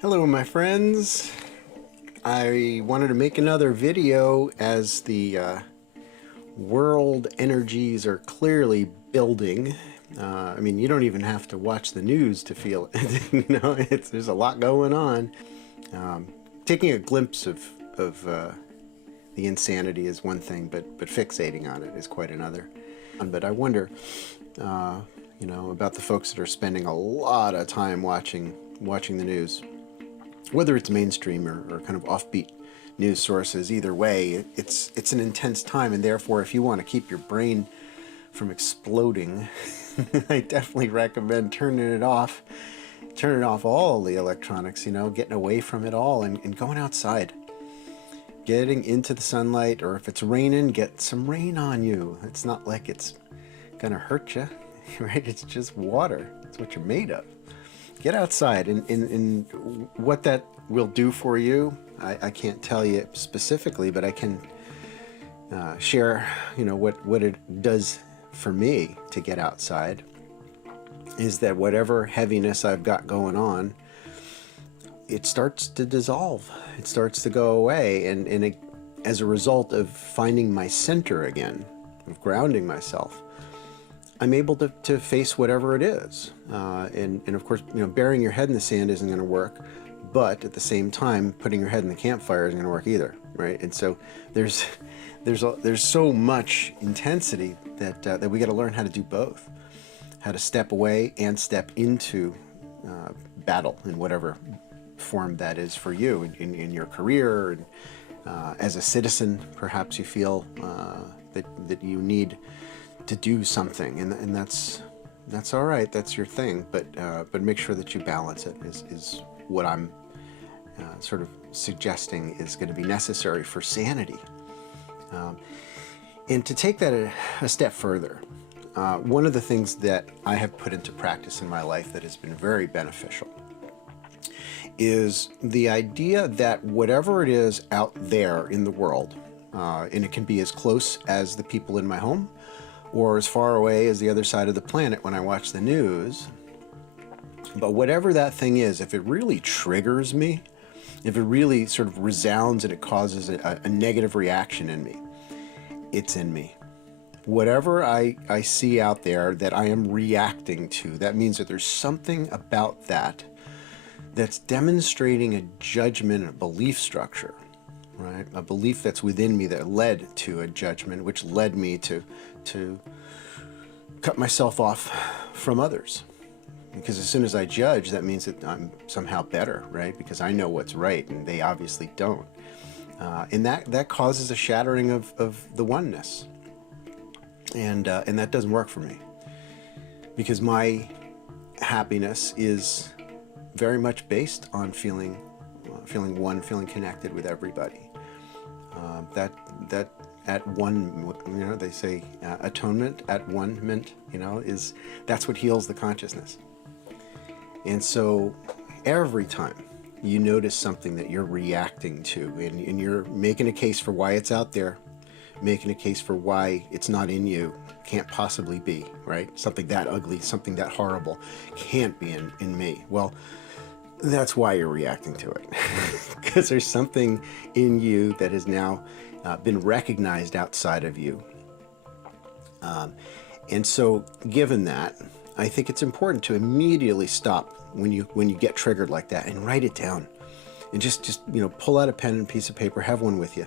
Hello my friends. I wanted to make another video as the world energies are clearly building. I mean, you don't even have to watch the news to feel it. There's a lot going on. Taking a glimpse of the insanity is one thing, but fixating on it is quite another. But I wonder, about the folks that are spending a lot of time watching the news. Whether it's mainstream or kind of offbeat news sources, either way, it's an intense time, and therefore, if you want to keep your brain from exploding, I definitely recommend turning it off all the electronics, getting away from it all and going outside, getting into the sunlight, or if it's raining, get some rain on you. It's not like it's gonna hurt you, right? It's just water. It's what you're made of. Get outside, and what that will do for you, I can't tell you specifically, but I can share, what it does for me to get outside. Is that whatever heaviness I've got going on, it starts to dissolve. It starts to go away, and as a result of finding my center again, of grounding myself, I'm able to face whatever it is. And of course, burying your head in the sand isn't going to work, but at the same time, putting your head in the campfire isn't going to work either, right? And so there's so much intensity that we got to learn how to do both, how to step away and step into battle in whatever form that is for you in your career, and as a citizen, perhaps you feel that you need to do something, and that's all right. That's your thing, but make sure that you balance it. Is what I'm sort of suggesting is going to be necessary for sanity. And to take that a step further, one of the things that I have put into practice in my life that has been very beneficial is the idea that whatever it is out there in the world, and it can be as close as the people in my home, or as far away as the other side of the planet when I watch the news. But whatever that thing is, if it really triggers me, if it really sort of resounds and it causes a negative reaction in me, it's in me. Whatever I see out there that I am reacting to, that means that there's something about that that's demonstrating a judgment, a belief structure, right? A belief that's within me that led to a judgment, which led me to cut myself off from others. Because as soon as I judge, that means that I'm somehow better, right? Because I know what's right, and they obviously don't. And that causes a shattering of the oneness. And that doesn't work for me. Because my happiness is very much based on feeling one, feeling connected with everybody. That at one, they say atonement at one-ment, that's what heals the consciousness. And so every time you notice something that you're reacting to, and you're making a case for why it's out there, making a case for why it's not in you, can't possibly be, right? Something that ugly, something that horrible can't be in me. Well, that's why you're reacting to it. Because there's something in you that has now been recognized outside of you. And so given that, I think it's important to immediately stop when you get triggered like that and write it down. And just pull out a pen and piece of paper, have one with you,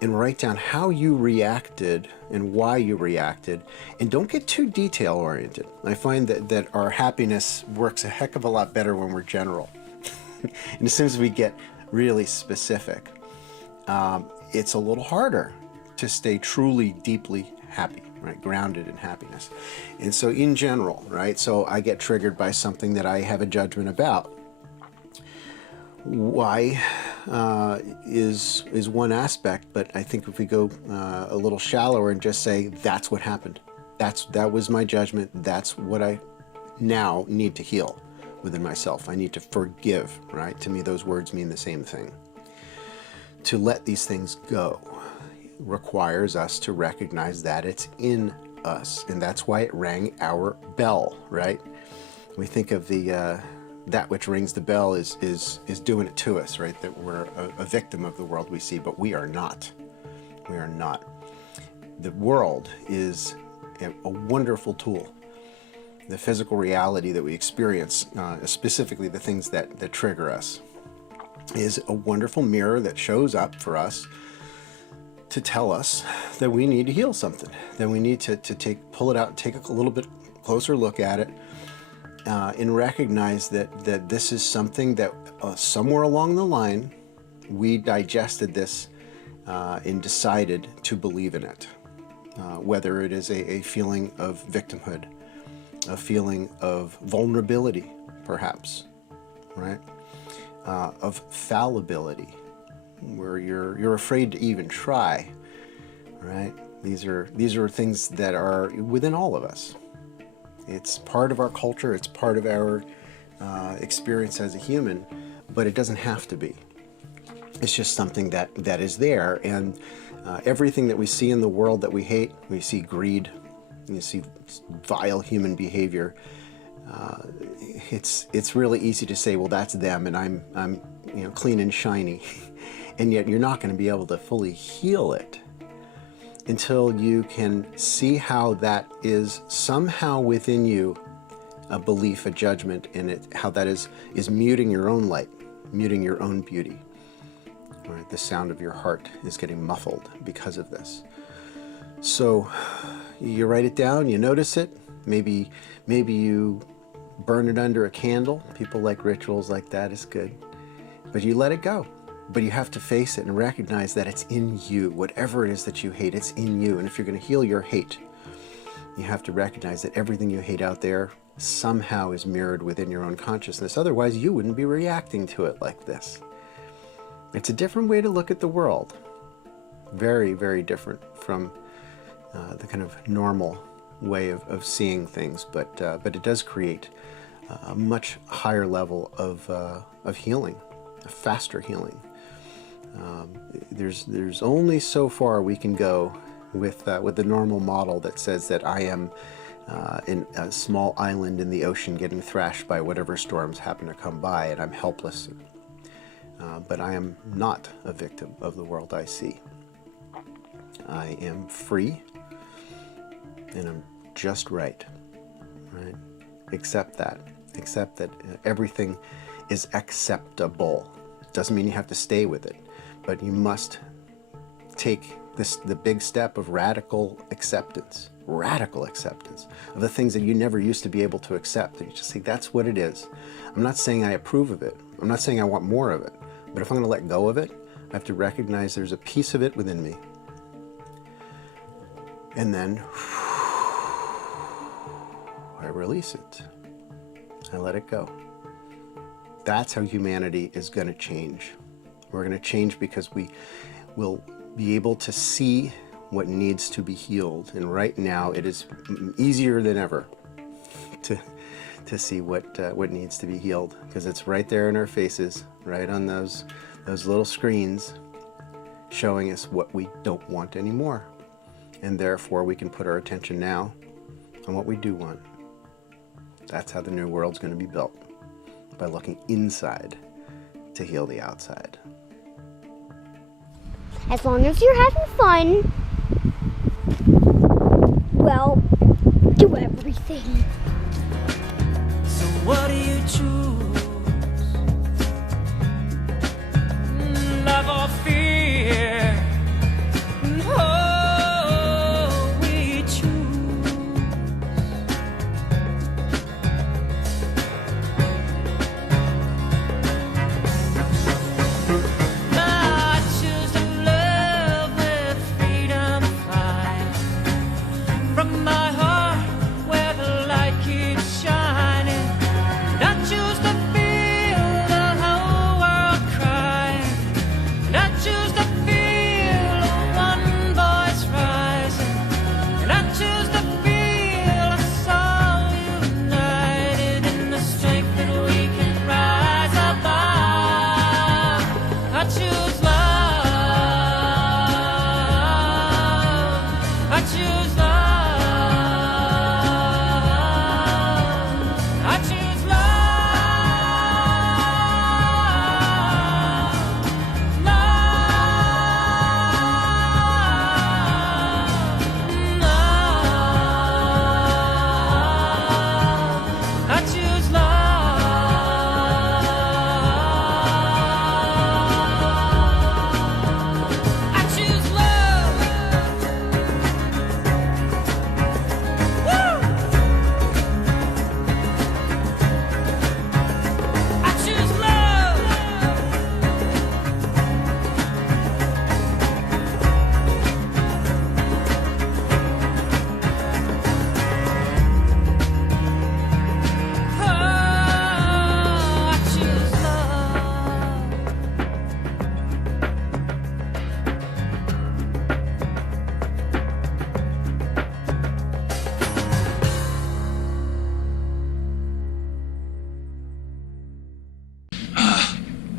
and write down how you reacted and why you reacted. And don't get too detail oriented. I find that our happiness works a heck of a lot better when we're general. And as soon as we get really specific, it's a little harder to stay truly, deeply happy, right? Grounded in happiness. And so in general, right? So I get triggered by something that I have a judgment about. Why is one aspect, but I think if we go a little shallower and just say, that's what happened. That was my judgment. That's what I now need to heal within myself. I need to forgive, right? To me, those words mean the same thing. To let these things go requires us to recognize that it's in us, and that's why it rang our bell, right? We think of the that which rings the bell is doing it to us, right? That we're a victim of the world we see, but we are not. We are not. The world is a wonderful tool. The physical reality that we experience, specifically the things that trigger us, is a wonderful mirror that shows up for us to tell us that we need to heal something, that we need to pull it out and take a little bit closer look at it, and recognize that this is something that somewhere along the line we digested this and decided to believe in it. Whether it is a feeling of victimhood, a feeling of vulnerability, perhaps, right? Of fallibility, where you're afraid to even try, right? These are things that are within all of us. It's part of our culture. It's part of our experience as a human, but it doesn't have to be. It's just something that is there, and everything that we see in the world that we hate, we see greed, you see vile human behavior. It's really easy to say, well, that's them, and I'm clean and shiny, and yet you're not going to be able to fully heal it until you can see how that is somehow within you a belief, a judgment, and how that is muting your own light, muting your own beauty. Right? The sound of your heart is getting muffled because of this. So you write it down, you notice it, maybe you burn it under a candle. People like rituals like that, is good. But you let it go. But you have to face it and recognize that it's in you. Whatever it is that you hate, it's in you. And if you're going to heal your hate, you have to recognize that everything you hate out there somehow is mirrored within your own consciousness. Otherwise, you wouldn't be reacting to it like this. It's a different way to look at the world. Very, very different from the kind of normal way of seeing things. But it does create a much higher level of healing, a faster healing. There's only so far we can go with the normal model that says that I am in a small island in the ocean getting thrashed by whatever storms happen to come by, and I'm helpless. But I am not a victim of the world I see. I am free, and I'm just right. Right? Accept that. Accept that everything is acceptable. Doesn't mean you have to stay with it, but you must take the big step of radical acceptance of the things that you never used to be able to accept. And you just say, that's what it is. I'm not saying I approve of it. I'm not saying I want more of it. But if I'm going to let go of it, I have to recognize there's a piece of it within me. And then I release it. I let it go. That's how humanity is going to change. We're going to change because we will be able to see what needs to be healed. And right now it is easier than ever to see what needs to be healed, because it's right there in our faces, right on those little screens, showing us what we don't want anymore. And therefore we can put our attention now on what we do want. That's how the new world's going to be built, by looking inside to heal the outside. As long as you're having fun, well, do everything. So what do you choose? Love or fear? Oh, we choose. I choose to love with freedom fire from my heart, where the light keeps shining. I choose to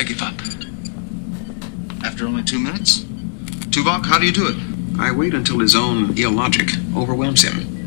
I give up. After only 2 minutes? Tuvok, how do you do it? I wait until his own illogic overwhelms him.